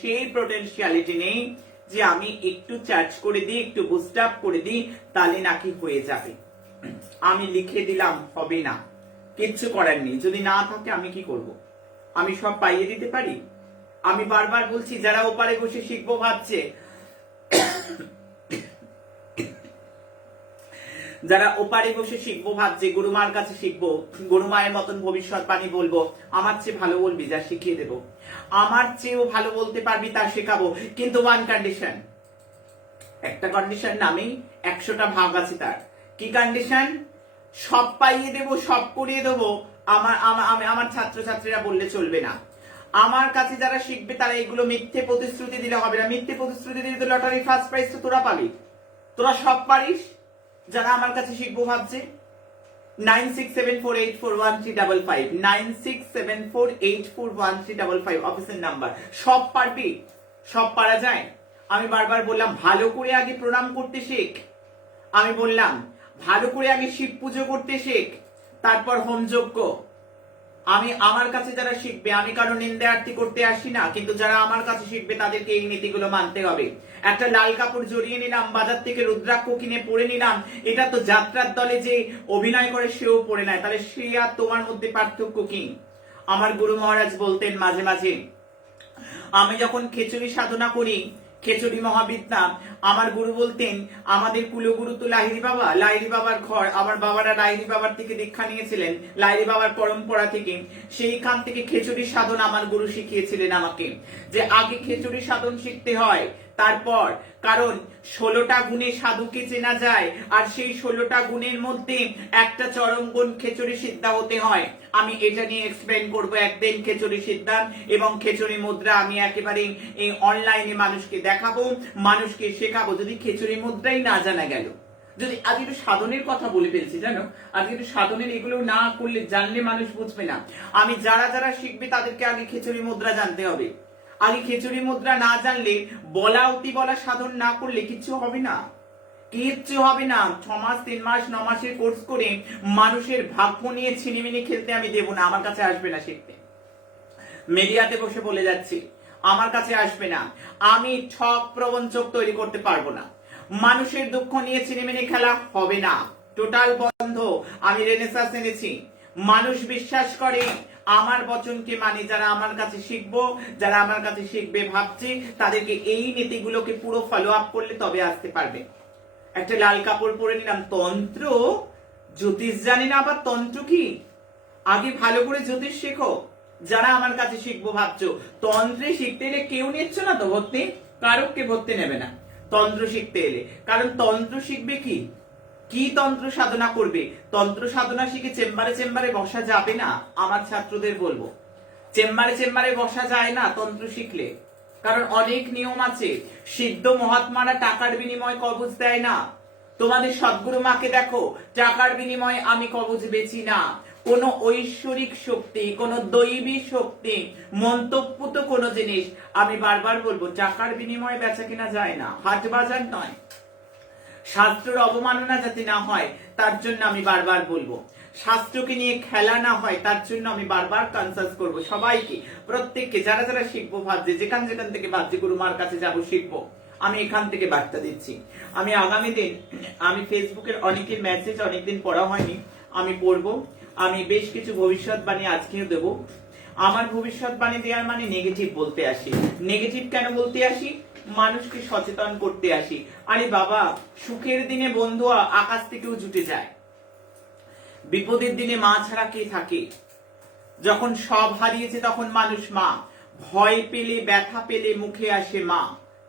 সেই পোটেনশিয়ালিটি নেই যে আমি একটু চার্জ করে দিই, একটু বুস্ট আপ করে দিই, তাহলে নাকি হয়ে যাবে। আমি লিখে দিলাম হবে না, কিচ্ছু করার নেই। যদি না থাকে আমি কি করব? আমি সব পাইয়ে দিতে পারি? আমি বারবার বলছি, যারা ওপারে বসে শিখবো ভাবছে, যারা ওপারে বসে শিখবো ভাবছে, গুরুমার কাছে শিখবো, গুরুমায়ের মতন ভবিষ্যৎবাণী বলবো, আমার চেয়ে ভালো বলবি, যা শিখিয়ে দেবো। আমার চেয়েও ভালো বলতে পারবি, তা শেখাবো, কিন্তু ওয়ান কন্ডিশন, একটা কন্ডিশন নামেই 100টা ভাগ আছে তার। কি কন্ডিশন? সব পাইয়ে দেবো, সব করিয়ে দেবো, আমার ছাত্রছাত্রীরা বললে চলবে না। আমার কাছে যারা শিখবে তারা এগুলো মিথ্যে প্রতিশ্রুতি দিলে হবে না। মিথ্যে প্রতিশ্রুতি দিলে তো লটারি ফার্স্ট প্রাইজ তো তোরা পাবি, তোরা সব পারিস। যারা আমার কাছে শিখবো ভাবছে, 9674841355 9674841355 অফিসের নাম্বার। সব পারবি? সব পারা যায়? আমি বারবার বললাম ভালো করে আগে প্রণাম করতে শেখ, আমি বললাম ভালো করে আগে শিব পুজো করতে শেখ, তারপর হোমযজ্ঞ। আমি আমার কাছে যারা শিখবে, আমি কারো নিন্দে আরতি করতে আসি না, কিন্তু যারা আমার কাছে শিখবে তাদেরকে এই নীতিগুলো মানতে হবে। একটা লাল কাপড় জড়িয়ে নিলাম, বাজার থেকে রুদ্রাক্ষ কিনে পরে নিলাম, এটা তো যাত্রার দলে যে অভিনয় করে সেও পরে নেয়, তাহলে সে আর তোমার মধ্যে পার্থক্য কি? আমার গুরু মহারাজ বলতেন মাঝে মাঝে, আমি যখন খিচুড়ি সাধনা করি, খিচুড়ি মহাবিদ্যা, আমার গুরু বলতেন, আমাদের কুলগুরু তো লাহিড়ী বাবা, লাহিড়ী বাবার ঘর, আমার বাবারা লাহিড়ী বাবার থেকে দীক্ষা নিয়েছিলেন, লাহিড়ী বাবার পরম্পরা থেকে। সেইখান থেকে খিচুড়ি সাধন আমার গুরু শিখিয়েছিলেন আমাকে, যে আগে খিচুড়ি সাধন শিখতে হয়, তারপর, কারণ 16টা গুণে সাধুকে চেনা যায়, আর সেই 16টা গুণের মধ্যে একটা চরম গুণ খিচুড়ি সিদ্ধা হতে হয়। আমি এটা নিয়ে এক্সপ্লেন করব একদিন, খিচুড়ি সিদ্ধা এবং খিচুড়ি মুদ্রা আমি একেবারে এই অনলাইনে মানুষকে দেখাবো, মানুষকে শেখাবো। যদি খিচুড়ি মুদ্রাই না জানা গেল, যদি আজ একটু সাধনের কথা বলে ফেলছি, জানো, আজকে একটু সাধনের এগুলো না করলে, জানলে মানুষ বুঝবে না। আমি যারা যারা শিখবে তাদেরকে আগে খিচুড়ি মুদ্রা জানতে হবে। আগে খিচুড়ি মুদ্রা না জানলে, বলা অতি বলা সাধন না করলে কিচ্ছু হবে না, কিচ্ছু হবে না। 6 মাস 3 মাস 9 মাসের কোর্স করে মানুষের ভাগ্য নিয়ে ছিনিমিনি খেলতে আমি দেব না। আমার কাছে আসবে না শিখতে, মিডিয়াতে বসে বলে যাচ্ছি, আমার কাছে আসবে না। আমি ঠক প্রবঞ্চক তৈরি করতে পারবো না। মানুষের দুঃখ নিয়ে ছিনিমিনি খেলা হবে না, টোটাল বন্ধ। আমি রেনেসাঁস এনেছি, মানুষ বিশ্বাস করে আমার বচনকে, মানে যারা আমার কাছে শিখবো, যারা আমার কাছে শিখবে ভাবছি, তাদেরকে এই নীতিগুলোকে পুরো ফলো আপ করলে তবে আসতে পারবে। একটা লাল কাপড় পরে নিলাম, তন্ত্র জ্যোতিষ জানি না, আবার তন্ত্র কি? আগে ভালো করে জ্যোতিষ শেখো। যারা আমার কাছে শিখবো ভাবছো, তন্ত্রে শিখতে এলে কেউ নিচ্ছ না তো ভর্তি, কারোকে ভর্তি নেবে না তন্ত্র শিখতে এলে। কারণ তন্ত্র শিখবে কি, কি তন্ত্র সাধনা করবে? তন্ত্র সাধনা শিখে চেম্বারে চেম্বারে বসা যাবে না। আমার ছাত্রদের বলবো, চেম্বারে চেম্বারে বসা যায় না তন্ত্র শিখলে, কারণ অনেক নিয়ম আছে। সিদ্ধ মহাত্মারা টাকার বিনিময়ে কবচ দেয় না। তোমাদের সদ্গুরু মাকে দেখো, টাকার বিনিময়ে আমি কবচ বেচি না। কোন ঐশ্বরিক শক্তি, কোন দৈবী শক্তি, মন্তব্যত কোন জিনিস, আমি বারবার বলবো, টাকার বিনিময়ে বেচা কিনা যায় না, হাট বাজার নয়। শাস্ত্রের অবমাননা যাতে না হয় তার জন্য আমি বারবার বলবো, শাস্ত্রকে নিয়ে খেলা না হয় তার জন্য আমি বারবার কনসাস করব সবাইকে, প্রত্যেককে, যারা যারা শিখবো ভাবছে, যেখান যেখান থেকে ভাবছে গুরুমার কাছে যাব শিখবো, আমি এখান থেকে বার্তা দিচ্ছি। আমি আগামী দিন, আমি ফেসবুকের অনেকের মেসেজ অনেকদিন পড়া হয়নি, আমি পড়বো। আমি বেশ কিছু ভবিষ্যৎবাণী আজকেও দেবো। আমার ভবিষ্যৎবাণী দেওয়ার মানে নেগেটিভ বলতে আসি। নেগেটিভ কেন বলতে আসি? মানুষকে সচেতন করতে আসি। আরে বাবা, সুখের দিনে বন্ধু আকাশ থেকেও জুটে যায়, বিপদের দিনে মা ছাড়া কে থাকে? যখন সব হারিয়েছে তখন মানুষ মা, ভয় পেলে ব্যথা পেলে মুখে আসে মা।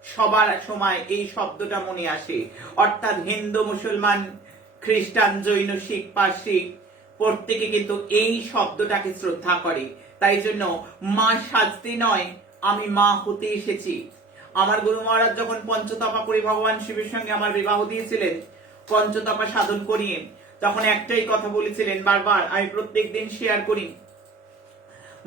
সবার সময় এই শব্দটা মনে আসে। অর্থাৎ হিন্দু মুসলমান খ্রিস্টান জৈন শিখ পার্সি প্রত্যেকে কিন্তু এই শব্দটাকে শ্রদ্ধা করে। তাই জন্য মা সাজতে নয়, আমি মা হতে এসেছি। আমার গুরু মহারাজ যখন পঞ্চতপা করে ভগবান শিবের সঙ্গে আমার বিবাহ দিয়েছিলেন, পঞ্চতপা সাধন করিয়ে, তখন একটাই কথা বলেছিলেন বারবার, আমি প্রত্যেক দিন শেয়ার করি,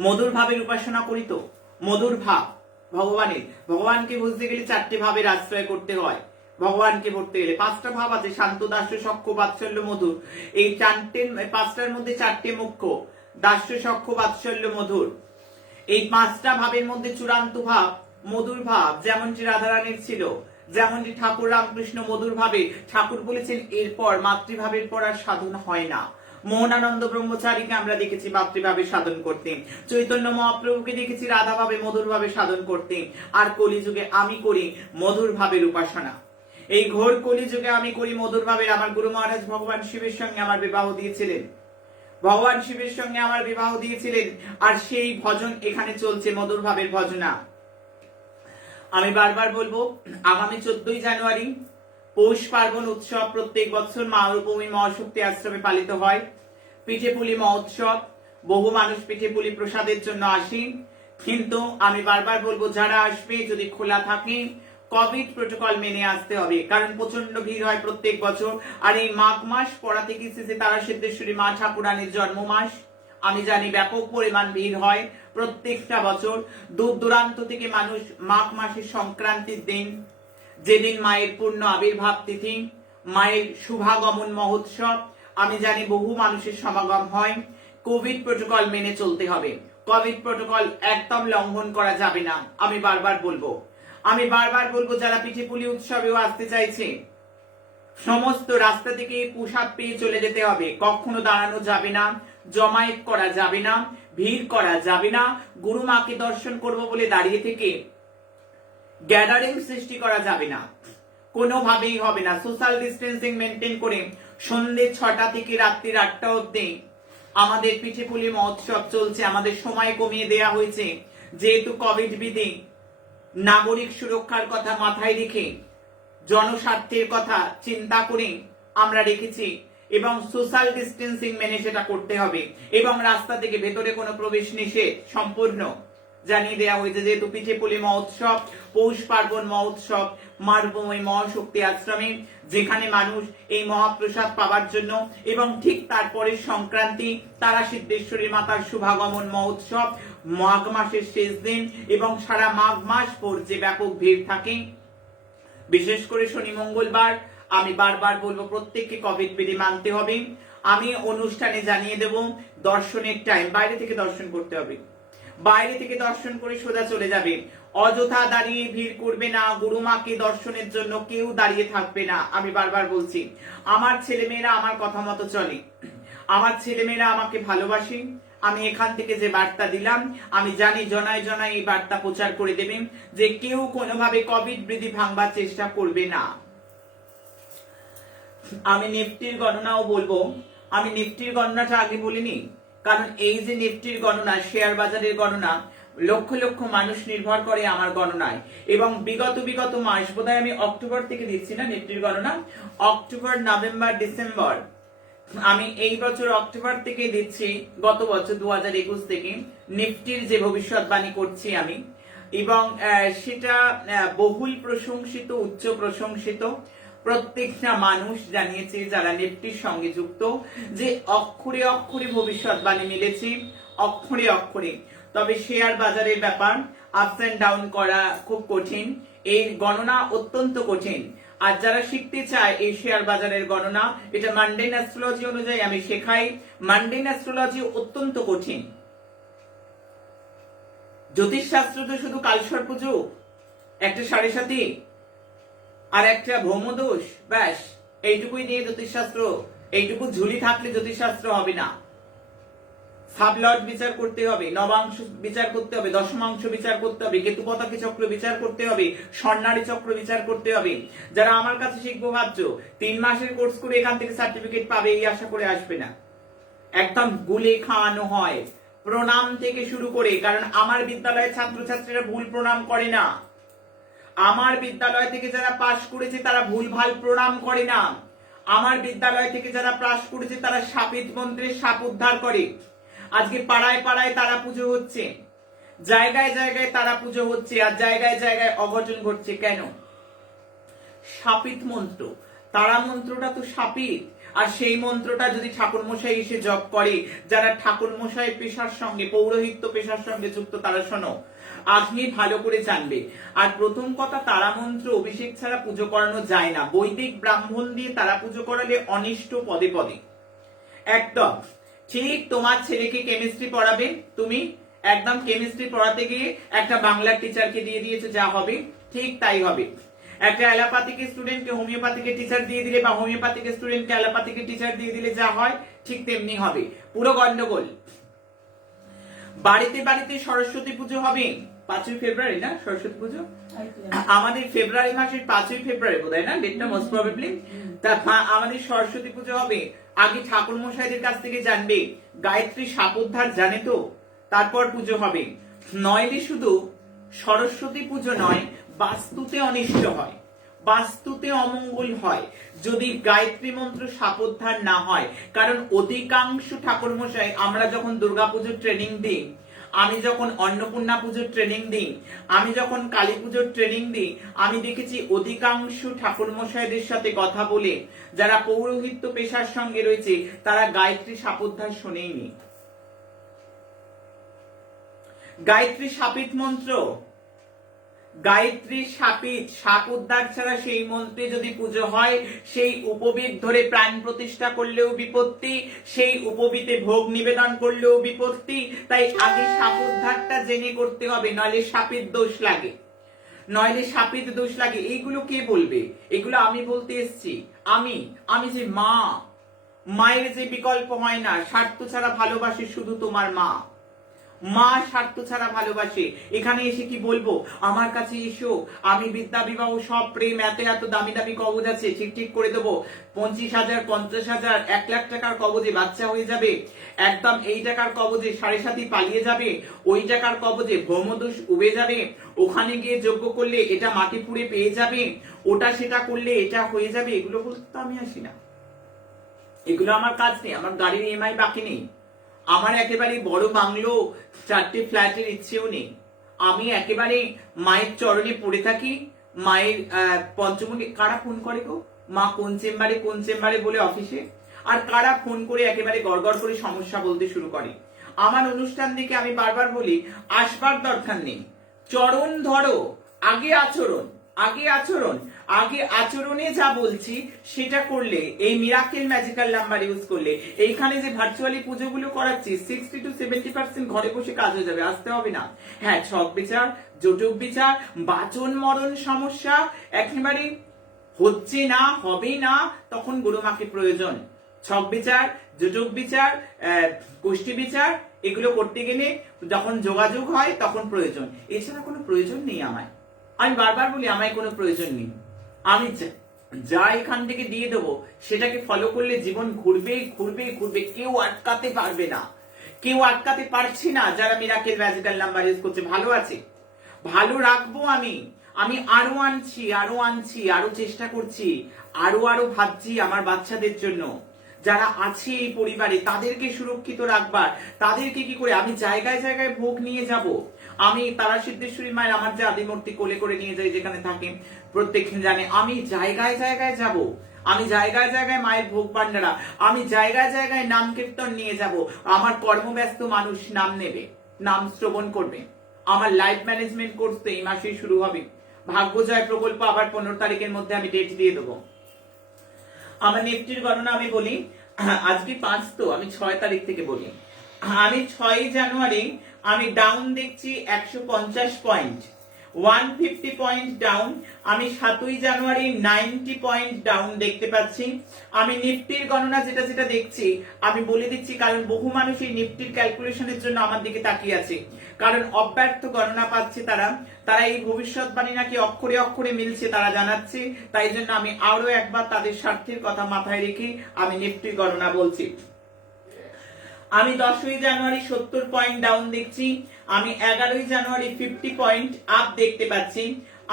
মধুর ভাবের উপাসনা করি। তো মধুর ভাব ভগবানের, ভগবানকে বুঝতে গেলে 4টে ভাবের আশ্রয় করতে হয়। ভগবানকে পড়তে গেলে 5টা ভাব আছে, শান্ত, দাস্য, সখ্য, বাৎসল্য, মধুর। এই 5টার মধ্যে 4টে মুখ্য, দাস্য, সখ্য, বাৎসল্য, মধুর। এই 5টা ভাবের মধ্যে চূড়ান্ত ভাব মধুর ভাব, যেমনটি রাধারানীর ছিল, যেমনটি ঠাকুর রামকৃষ্ণ মধুর ভাবে। ঠাকুর বলেছেন এরপর মাতৃভাবের পর আর সাধন হয় না। মোহনানন্দ ব্রহ্মচারীকে আমরা দেখেছি মাতৃভাবে সাধন করতে, চৈতন্য মহাপ্রভুকে দেখেছি রাধা ভাবে মধুর ভাবে সাধন করতে। আর কলিযুগে আমি করি মধুর ভাবের উপাসনা। এই ঘোর কলিযুগে আমি করি মধুর ভাবের। আমার গুরু মহারাজ ভগবান শিবের সঙ্গে আমার বিবাহ দিয়েছিলেন, ভগবান শিবের সঙ্গে আমার বিবাহ দিয়েছিলেন, আর সেই ভজন এখানে চলছে, মধুর ভাবের ভজনা। আমি বারবার বলবো, আগামী 14ই জানুয়ারি পৌষ পার্বণ উৎসব প্রত্যেক বছর মা রূপমী মহাশক্তি আশ্রমে পালিত হয়। পিঠেপুলি মহোৎসব, বহু মানুষ পিঠেপুলি প্রসাদের জন্য আসেন। কিন্তু আমি বারবার বলবো, যারা আসবে যদি খোলা থাকে, কোভিড প্রোটোকল মেনে আসতে হবে, কারণ প্রচন্ড ভিড় হয় প্রত্যেক বছর। আর এই মাঘ মাস পড়া থেকে শ্রী তারা সিদ্ধেশ্বরী মা ঠাকুরানীর জন্ম মাস, আমি জানি ব্যাপক পরিমাণ ভিড় হয় প্রত্যেকটা বছর। দূর দূরান্ত থেকে মানুষ মাঘ মাসের সংক্রান্তির দিন, যেদিন মায়ের পূর্ণ আবির্ভাব তিথি, মায়ের শুভাগমন মহোৎসব, আমি জানি বহু মানুষের সমাগম হয়। কোভিড প্রোটোকল মেনে চলতে হবে, কোভিড প্রোটোকল একদম লঙ্ঘন করা যাবে না। আমি বারবার বলবো যারা পিঠেপুলি উৎসবেও আসতে চাইছে, সমস্ত রাস্তা থেকে প্রসাদ পেয়ে চলে যেতে হবে। কখনো দাঁড়ানো যাবে না, জমায়েত করা যাবে না, ভিড় করা যাবে না। গুরু মাকে দর্শন করব বলে দাঁড়িয়ে থেকে গ্যাদারিং সৃষ্টি করা যাবে না, কোনোভাবেই হবে না। সোশ্যাল ডিস্টেন্সিং মেনটেন করে সন্ধ্যে 6টা থেকে রাত্রি 8টা অবধি আমাদের পিঠেপুলি মহোৎসব চলছে। আমাদের সময় কমিয়ে দেয়া হয়েছে, যেহেতু কোভিড বিধি, নাগরিক সুরক্ষার কথা মাথায় রেখে, জনস্বার্থের কথা চিন্তা করে আমরা রেখেছি, এবং সোশ্যাল ডিস্টেন্সিং মেনে সেটা করতে হবে। এবং রাস্তা থেকে ভেতরে কোনো প্রবেশ নিষেধ সম্পূর্ণ জানিয়ে দেওয়া হয়েছে, যেহেতু পিঠেপুলি মহোৎসব, পৌষ পার্বণ মহোৎসব মা রূপময়ী মহাশক্তি আশ্রমে, যেখানে মানুষ এই মহাপ্রসাদ পাওয়ার জন্য, এবং ঠিক তারপরে সংক্রান্তি, তারা সিদ্ধেশ্বরী মাতার শুভাগমন মহোৎসব মাঘ মাসের শেষ দিন, এবং সারা মাঘ মাস পর যে ব্যাপক ভিড় থাকে, বিশেষ করে শনি মঙ্গলবার। আমি বারবার বলবো প্রত্যেককে কোভিড বিধি মানতে হবে। আমি অনুষ্ঠানে জানিয়ে দেব দর্শনের টাইম, বাইরে থেকে দর্শন করতে হবে, বাইরে থেকে দর্শন করে সোজা চলে যাবে। অযথা দাঁড়িয়ে ভিড় করবে না, গুরুমাকে দর্শনের জন্য কেউ দাঁড়িয়ে থাকবে না। আমি বারবার বলছি, আমার ছেলেমেয়েরা আমার কথা মতো চলে, আমার ছেলেমেয়েরা আমাকে ভালোবাসে। আমি এখান থেকে যে বার্তা দিলাম, আমি জানি জনায় জনায় এই বার্তা প্রচার করে দেবেন, যে কেউ কোনোভাবে কোভিড বিধি ভাঙবার চেষ্টা করবে না। আমি নিফটির গণনাও বলবো। আমি নিফটির গণনাটা আগে বলিনি, কারণ এই যে নিফটির গণনা, শেয়ার বাজারের গণনা, লক্ষ লক্ষ মানুষ নির্ভর করে আমার গণনায়। এবং বিগত মাস, বোধহয় আমি অক্টোবর থেকে দিচ্ছি না নিফটির গণনা, অক্টোবর, নভেম্বর, ডিসেম্বর, আমি এই বছর অক্টোবর থেকে দিচ্ছি, গত বছর 2021 থেকে নিফটির যে ভবিষ্যৎবাণী করছি আমি, এবং সেটা বহুল প্রশংসিত, উচ্চ প্রশংসিত। প্রত্যেকটা মানুষ জানিয়েছে যারা নিফটির সঙ্গে যুক্ত, যে অক্ষরে অক্ষরে ভবিষ্যৎবাণী মিলেছে, অক্ষরে অক্ষরে। তবে শেয়ার বাজারের ব্যাপার, আপস এন্ড ডাউন করা খুব কঠিন, এই গণনা অত্যন্ত কঠিন। আর যারা শিখতে চায় এই শেয়ার বাজারের গণনা, এটা মান্ডেন অ্যাস্ট্রোলজি অনুযায়ী আমি শেখাই। মান্ডেন অ্যাস্ট্রোলজি অত্যন্ত কঠিন। জ্যোতিষ শাস্ত্র তো শুধু কালসর্প যোগ, একটা 7.5 আর একটা ভৌমদোষ, ব্যাস এইটুকুই নিয়ে জ্যোতিষশাস্ত্র, এইটুকু ঝুলি থাকলে জ্যোতিষশাস্ত্র হবে না। সাবলট বিচার করতে হবে, নবাংশ বিচার করতে হবে, দশমাংশ বিচার করতে হবে, কেতু পতাকা চক্র বিচার করতে হবে, স্বর্ণালী চক্র বিচার করতে হবে। যারা আমার কাছে শিখবো ভাবছো, 3 মাসের কোর্স করে এখান থেকে সার্টিফিকেট পাবে এই আশা করে আসবে না। একদম গুলে খাওয়ানো হয়, প্রণাম থেকে শুরু করে। কারণ আমার বিদ্যালয়ের ছাত্রছাত্রীরা ভুল প্রণাম করে না, আমার বিদ্যালয় থেকে যারা পাশ করেছে তারা ভুলভাল প্রণাম করে না। আমার বিদ্যালয় থেকে যারা পাশ করেছে তারা শাপিত মন্ত্রে সাপ উদ্ধার করে। আজকে পাড়ায় পাড়ায় তারা পুজো হচ্ছে, জায়গায় জায়গায় তারা পুজো হচ্ছে, আর জায়গায় জায়গায় অঘটন ঘটছে। কেন? শাপিত মন্ত্র, তারা মন্ত্রটা তো শাপিত। আর সেই মন্ত্রটা যদি ঠাকুর মশাই এসে জপ করে, যারা ঠাকুর মশাই পেশার সঙ্গে, পৌরোহিত্য পেশার সঙ্গে যুক্ত, তারা শোনো, আপনি ভালো করে জানবে। আর প্রথম কথা, তারা মন্ত্র অভিষেক ছাড়া পুজো করানো যায় না। বৈদিক ব্রাহ্মণ দিয়ে তারা পুজো করালে অনিষ্ট পদে পদে। একদম ঠিক তোমার ছেলেকে কেমিস্ট্রি পড়াবে, তুমি একদম কেমিস্ট্রি পড়াতে গিয়ে একটা বাংলার টিচারকে দিয়ে দিয়েছে, যা হবে ঠিক তাই হবে। একটা অ্যালোপ্যাথিক স্টুডেন্টকে হোমিওপ্যাথিকে টিচার দিয়ে দিলে, বা হোমিওপ্যাথিক স্টুডেন্টকে অ্যালোপ্যাথিক টিচার দিয়ে দিলে যা হয় ঠিক তেমনি হবে। পুরো গন্ডগোল। বাড়িতে বাড়িতে সরস্বতী পুজো হবে 5ই ফেব্রুয়ারি, না সরস্বতী পুজো? আমাদের ফেব্রুয়ারি মাসের 5ই ফেব্রুয়ারি বোধহয়, না ডেটটা মোস্ট প্রবাবলি। তা আমাদের সরস্বতী পুজো হবে। আগে ঠাকুর মশাইদের কাছ থেকে জানবে গায়ত্রী সাপ উদ্ধার জানে তো, তারপর পুজো হবে। নইলে শুধু সরস্বতী পুজো নয়, বাস্তুতে অনিষ্ট হয়, বাস্তুতে অমঙ্গল হয় যদি গায়ত্রী মন্ত্র সাপোদ্ধার না হয়। কারণ অধিকাংশ ঠাকুর মশাই, আমরা যখন দুর্গাপুজোর ট্রেনিং দিই, আমি যখন অন্নপূর্ণা পুজোর ট্রেনিং দিই, আমি যখন কালী পুজোর ট্রেনিং দিই, আমি দেখেছি অধিকাংশ ঠাকুর মশাইদের সাথে কথা বলে যারা পৌরোহিত্য পেশার সঙ্গে রয়েছে, তারা গায়ত্রী সাপোদ্ধার শোনেইনি। গায়ত্রী শাপিত মন্ত্র, গায়ত্রী শাপিত, সাপ উদ্ধার ছাড়া সেই মন্ত্রে যদি পুজো হয়, সেই উপবীত ধরে প্রাণ প্রতিষ্ঠা করলেও বিপত্তি, সেই উপবীতে ভোগ নিবেদন করলেও বিপত্তি। তাই আগে সাপ উদ্ধারটা জেনে করতে হবে, নইলে শাপিত দোষ লাগে, নইলে শাপিত দোষ লাগে। এইগুলো কে বলবে? এগুলো আমি বলতে এসছি। আমি যে মা, মায়ের যে বিকল্প হয় না, স্বার্থ ছাড়া ভালোবাসে শুধু তোমার মা। মা স্বার্থ ছাড়া ভালোবাসে। এখানে এসে কি বলবো, আমার কাছে এসো, আমি বিদ্যা বিবাহ সব প্রেম, এত এত দামি দামি কবজ আছে, ঠিক ঠিক করে দেবো, 25,000, 50,000, 1 লাখ টাকার কবজে বাচ্চা হয়ে যাবে, একদম এই টাকার কবজে 7.5 পালিয়ে যাবে, ওই টাকার কবজে ভৌমদোষ উবে যাবে, ওখানে গিয়ে যজ্ঞ করলে এটা মাটি পুড়ে পেয়ে যাবে, ওটা সেটা করলে এটা হয়ে যাবে। এগুলো বলতে তো আমি আসি না, এগুলো আমার কাজ নেই। আমার গাড়ির ইএমআই বাকি নেই, আমার একেবারে বড় বাংলো 4টে ফ্ল্যাটের ইচ্ছেও নেই। আমি একেবারে মায়ের চরণে পড়ে থাকি। মায়ের পঞ্চমুখী কারা ফোন করে গো, মা কোন চেম্বারে বলে অফিসে, আর কারা ফোন করে একেবারে গড়গড় করে সমস্যা বলতে শুরু করে। আমার অনুষ্ঠান দেখে আমি বারবার বলি, আসবার দরকার নেই, চরণ ধরো, আগে আচরণ, আগে আচরণ, আগে আচরণে যা বলছি সেটা করলে, এই মিরাকেল ম্যাজিক্যাল নাম্বার ইউজ করলে, এইখানে যে ভার্চুয়ালি পুজোগুলো করাচ্ছি 60 to 70% ঘরে বসে কাজ হয়ে যাবে, আসতে হবে না। হ্যাঁ, ছক বিচার, জটক বিচার, বাচন মরণ সমস্যা একেবারে হচ্ছে না, হবে না, তখন গুরুমাকে প্রয়োজন। ছক বিচার, জটক বিচার, গোষ্ঠী বিচার, এগুলো করতে গেলে যখন যোগাযোগ হয় তখন প্রয়োজন, এছাড়া কোনো প্রয়োজন নেই আমায়। আমি বারবার বলি, আমায় কোনো প্রয়োজন নেই। আমি যা এখান থেকে দিয়ে দেবো সেটাকে ফলো করলে জীবন ঘুরবে ঘুরবে ঘুরবে, কেউ আটকাতে পারবে না, কেউ আটকাতে পারছি না। যারা মিরাকেল ম্যাজিক্যাল নাম্বার ইউজ করছে ভালো আছে, ভালো রাখবো। আমি আরো আনছি, আরো চেষ্টা করছি, আরো ভাবছি আমার বাচ্চাদের জন্য, যারা আছে এই পরিবারে তাদেরকে সুরক্ষিত রাখবার, তাদেরকে কি করে আমি জায়গায় জায়গায় ভোগ নিয়ে যাব। আমি তারা সিদ্ধেশ্বরী মায়ের আমার যে আদিমূর্তি কোলে করে নিয়ে যাই, যেখানে থাকে প্রত্যেকদিন জানে, আমি জায়গায় জায়গায় যাব, আমি জায়গায় জায়গায় মায়ের ভোগ ভান্ডারা, আমি জায়গায় জায়গায় নাম কীর্তন নিয়ে যাব। আমার কর্মব্যস্ত মানুষ নাম নেবে, নাম শ্রবণ করবে। আমার লাইফ ম্যানেজমেন্ট কোর্স তো এই মাসেই শুরু হবে। ভাগ্যজয় প্রকল্প আবার 15 তারিখের মধ্যে আমি ডেট দিয়ে দেবো। আমার নিফটির গণনা আমি বলি, আজকে 5 তো আমি 6 তারিখ থেকে বলি। আমি 6 জানুয়ারি আমি ডাউন দেখছি 150 পয়েন্ট, 150 পয়েন্ট ডাউন। আমি 7ই জানুয়ারি 90 পয়েন্ট ডাউন দেখতে পাচ্ছি। আমি নিফটির গণনা যেটা যেটা দেখছি আমি বলে দিচ্ছি, কারণ বহু মানুষ এই নিফটির ক্যালকুলেশনের জন্য আমার দিকে তাকিয়ে আছে, কারণ অব্যর্থ গণনা পাচ্ছে তারা এই ভবিষ্যৎবাণী নাকি অক্ষরে অক্ষরে মিলছে তারা জানাচ্ছে। তাই জন্য আমি আরো একবার তাদের স্বার্থের কথা মাথায় রেখে আমি নিফটির গণনা বলছি। আমি 10ই জানুয়ারি 70 পয়েন্ট ডাউন দেখছি। আমি 11ই জানুয়ারি 50 পয়েন্ট আপ দেখতে পাচ্ছি।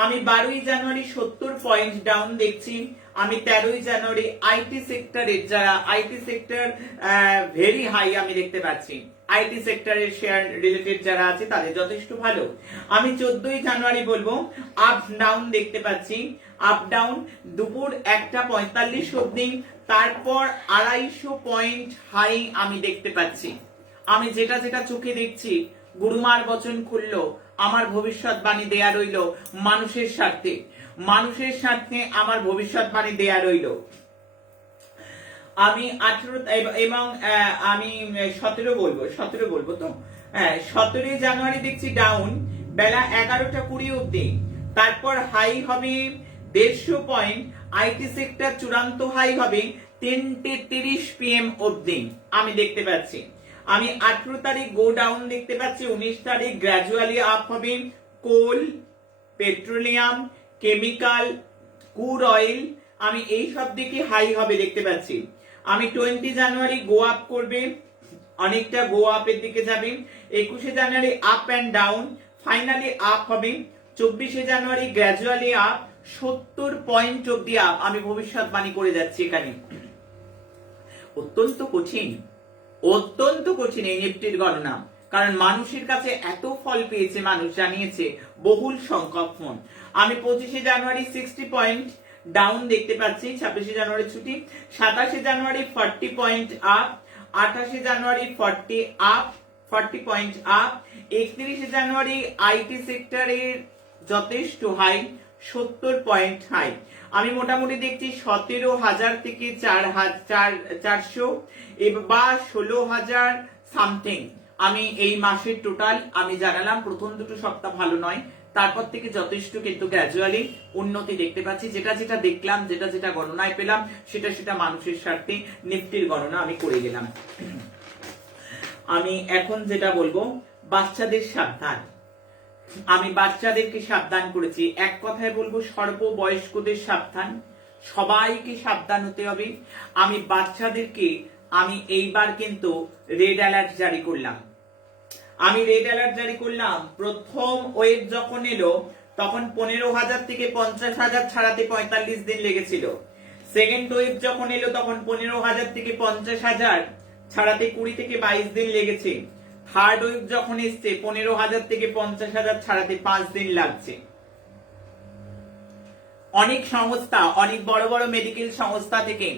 আমি 12ই জানুয়ারি 70 পয়েন্ট ডাউন দেখছি। আমি 13ই জানুয়ারি আইটি সেক্টরের যারা আইটি সেক্টর ভেরি হাই আমি দেখতে পাচ্ছি, আইটি সেক্টরের শেয়ার রিলেটেড যারা আছে তাদের যথেষ্ট ভালো। আমি 14ই জানুয়ারি বলবো আপ ডাউন দেখতে পাচ্ছি, আপ ডাউন দুপুর 1:45 অবধি, তারপর 250 পয়েন্ট হাই আমি দেখতে পাচ্ছি। আমি যেটা যেটা চোখে দেখছি, গুরুমার বচন খুললো, আমার ভবিষ্যৎবাণী দেয়া রইল মানুষের স্বার্থে, মানুষের স্বার্থে আমার ভবিষ্যৎবাণী দেয়া রইল। আমি 18 এবং আমি 17 বলবো তো, হ্যাঁ 17 জানুয়ারি দেখছি ডাউন বেলা 11:20 অবধি, তারপর হাই হবে 150 পয়েন্ট, আইটি সেক্টর চূড়ান্ত হাই হবে 3:30 PM অবধি আমি দেখতে পাচ্ছি। আমি 18 তারিখ গো ডাউন দেখতে পাচ্ছি, 19 তারিখ গ্র্যাজুয়ালি আপ হবে কোল, পেট্রোলিয়াম, কেমিক্যাল, ক্রুড অয়েল, আমি এই সব দিকে হাই হবে দেখতে পাচ্ছি। আমি 20 জানুয়ারি গো আপ করবে, অনেকটা গো আপের দিকে যাবে। 21 January up and down, finally up হবে। 24 জানুয়ারি গ্র্যাজুয়ালি আপ, 70 পয়েন্ট অব্দি আপ আমি ভবিষ্যৎবাণী করে যাচ্ছি এখানে। অত্যন্ত কঠিন, অত্যন্ত কঠিন এই নিফটির গণনা, কারণ মানুষের কাছে এত ফল পেয়েছে, মানুষ জানিয়েছে বহুল সংখ্যক ফোন। আমি 25 জানুয়ারি 60 পয়েন্ট ডাউন দেখতে পাচ্ছি, 26 জানুয়ারি ছুটি, 27 জানুয়ারি 40 point up, 28 January 40 point up, 31 January IT সেক্টরের যথেষ্ট হাই, 70 পয়েন্ট হাই। আমি মোটামুটি দেখছি 17,000 থেকে 4,400 বা 16,000 সামথিং আমি এই মাসের টোটাল আমি জানালাম। প্রথম দুটো সপ্তাহ ভালো নয়, তারপর থেকে যথেষ্ট কিন্তু গ্র্যাজুয়ালি উন্নতি দেখতে পাচ্ছি। যেটা যেটা দেখলাম, যেটা যেটা গণনায় পেলাম, সেটা সেটা মানুষের স্বার্থে নিফটির গণনা আমি করে গেলাম। আমি এখন যেটা বলবো, বাচ্চাদের সাবধান। আমি বাচ্চাদেরকে সাবধান করেছি, এক কথায় বলবো সর্ববয়স্কদের সাবধান, সবাইকে সাবধান হতে হবে। আমি বাচ্চাদেরকে আমি এইবার কিন্তু রেড অ্যালার্ট জারি করলাম। আমি রেড অ্যালার্ট জারি করলাম, প্রথম ওয়েভ যখন এলো তখন 15,000 থেকে 50,000 ছাড়াতে 45 দিন লেগেছিল। সেকেন্ড ওয়েভ যখন এলো তখন 15,000 থেকে 50,000 ছাড়াতে 20 থেকে 22 দিন লেগেছে। থার্ড ওয়েভ যখন এসছে 15,000 থেকে 50,000 ছাড়াতে 5 দিন লাগছে। অনেক সংস্থা, অনেক বড় বড় মেডিকেল সংস্থা থেকে,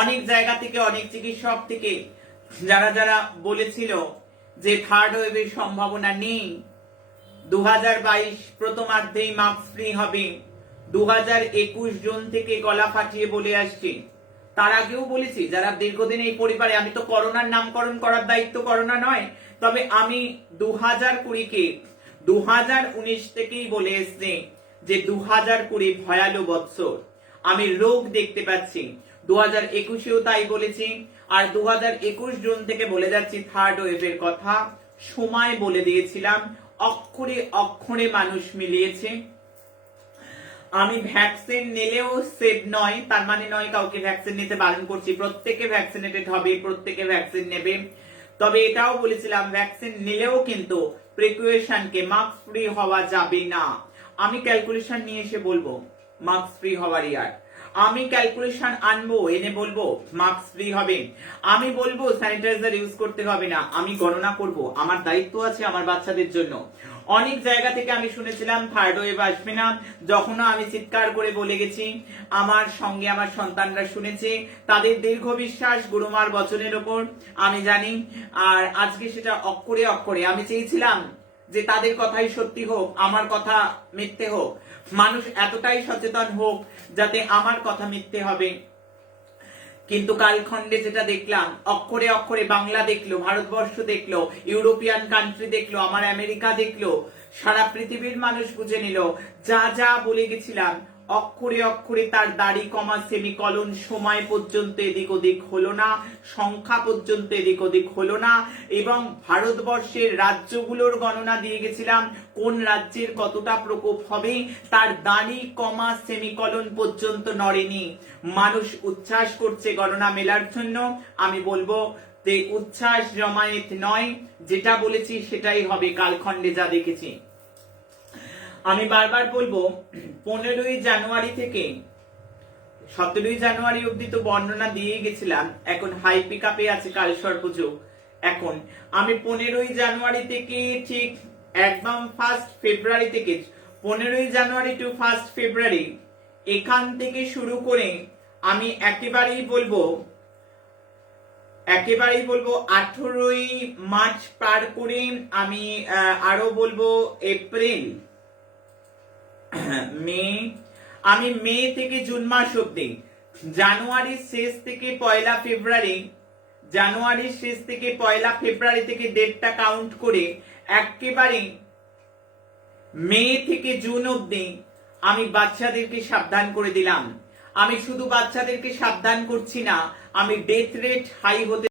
অনেক জায়গা থেকে, অনেক চিকিৎসক থেকে যারা যারা বলেছিল যে থার্ড ওয়েভের সম্ভাবনা নেই, 2022 প্রথমার্ধেই মাস্ক ফ্রি হবে, 2021 জুন থেকে গলা ফাটিয়ে বলে আসছে। তার আগেও বলেছি যারা দীর্ঘদিন এই পরিবারে, আমি তো করোনার নামকরণ করার দায়িত্ব করোনা নয়, তবে আমি 2020 কে 2019 থেকেই বলে এসছি যে 2020 ভয়ালো বৎসর, আমি রোগ দেখতে পাচ্ছি। 2021-এও তাই বলেছি, আর 2021 জুন থেকে বলে যাচ্ছি থার্ড ওয়েভের কথা। সময় বলে দিয়েছিলাম, অক্ষরে অক্ষরে মানুষ মিলিয়েছে। আমি ভ্যাকসিন নিলেও সেভ নয়, তার মানে নয় কাউকে ভ্যাকসিন নিতে বারণ করছি, প্রত্যেকে ভ্যাকসিনেটেড হবে, প্রত্যেকে ভ্যাকসিন নেবে। তবে এটাও বলেছিলাম ভ্যাকসিন নিলেও কিন্তু প্রিকশনকে মাস্ক ফ্রি হওয়া যাবে না। আমি ক্যালকুলেশন নিয়ে এসে বলবো মাস্ক ফ্রি হওয়ার ইয়ার, আমি ক্যালকুলেশন আনবো, এনে বলবো মাস্ক ফ্রি হবে, আমি বলবো স্যানিটাইজার ইউজ করতে হবে না, আমি গণনা করব, আমার দায়িত্ব আছে আমার বাচ্চাদের জন্য। অনেক জায়গা থেকে আমি শুনেছিলাম থার্ড ওয়েভ আসবে না, যখন আমি চিৎকার করে বলে গেছি, আমার সঙ্গে আমার সন্তানরা শুনেছে, তাদের দীর্ঘ বিশ্বাস গুরুমার বচনের ওপর আমি জানি। আর আজকে সেটা অক্ষরে অক্ষরে আমি চেয়েছিলাম যে তাদের কথাই সত্যি হোক, আমার কথা মিথ্যে হোক, মানুষ এতটাই সচেতন হোক যাতে আমার কথা মিথ্যে হবে। কিন্তু কালখণ্ডে যেটা দেখলাম, অক্ষরে অক্ষরে বাংলা দেখলো, ভারতবর্ষ দেখলো, ইউরোপিয়ান কান্ট্রি দেখলো, আমার আমেরিকা দেখলো, সারা পৃথিবীর মানুষ বুঝে নিল যা যা বলে গেছিলাম অক্ষরে অক্ষরে তার দাড়ি কমা সেমিকলন সময় পর্যন্ত এদিক ওদিক হলো না, সংখ্যা পর্যন্ত এদিক ওদিক হলো না, এবং ভারতবর্ষের রাজ্যগুলোর গণনা দিয়ে গেছিলাম কোন রাজ্যের কতটা প্রকোপ হবে, তার দাড়ি কমা সেমিকলন পর্যন্ত নড়েনি। মানুষ উচ্ছ্বাস করছে গণনা মেলার জন্য, আমি বলবো যে উচ্ছ্বাস জমায়েত নয়, যেটা বলেছি সেটাই হবে কালখণ্ডে যা দেখেছি। আমি বারবার বলবো 15ই জানুয়ারি থেকে 17ই জানুয়ারি অবধি তো বর্ণনা দিয়ে গেছিলাম, এখন হাই পিক আপে আছে কালসর্পযোগ। এখন আমি 15ই জানুয়ারি থেকে ঠিক একদম 1 ফেব্রুয়ারি থেকে 15ই জানুয়ারি টু 1 ফেব্রুয়ারি এখান থেকে শুরু করে আমি একেবারেই বলবো 18ই মার্চ পার করে আমি আরো বলবো এপ্রিল, মে, আমি মে থেকে জুন মাস অব্দি, জানুয়ারির শেষ থেকে 1 ফেব্রুয়ারি, জানুয়ারির শেষ থেকে 1 ফেব্রুয়ারি থেকে ডেটটা কাউন্ট করে একেবারে মে থেকে জুন অব্দি আমি বাচ্চাদেরকে সাবধান করে দিলাম। আমি শুধু বাচ্চাদেরকে সাবধান করছি না, আমি ডেথ রেট হাই হতে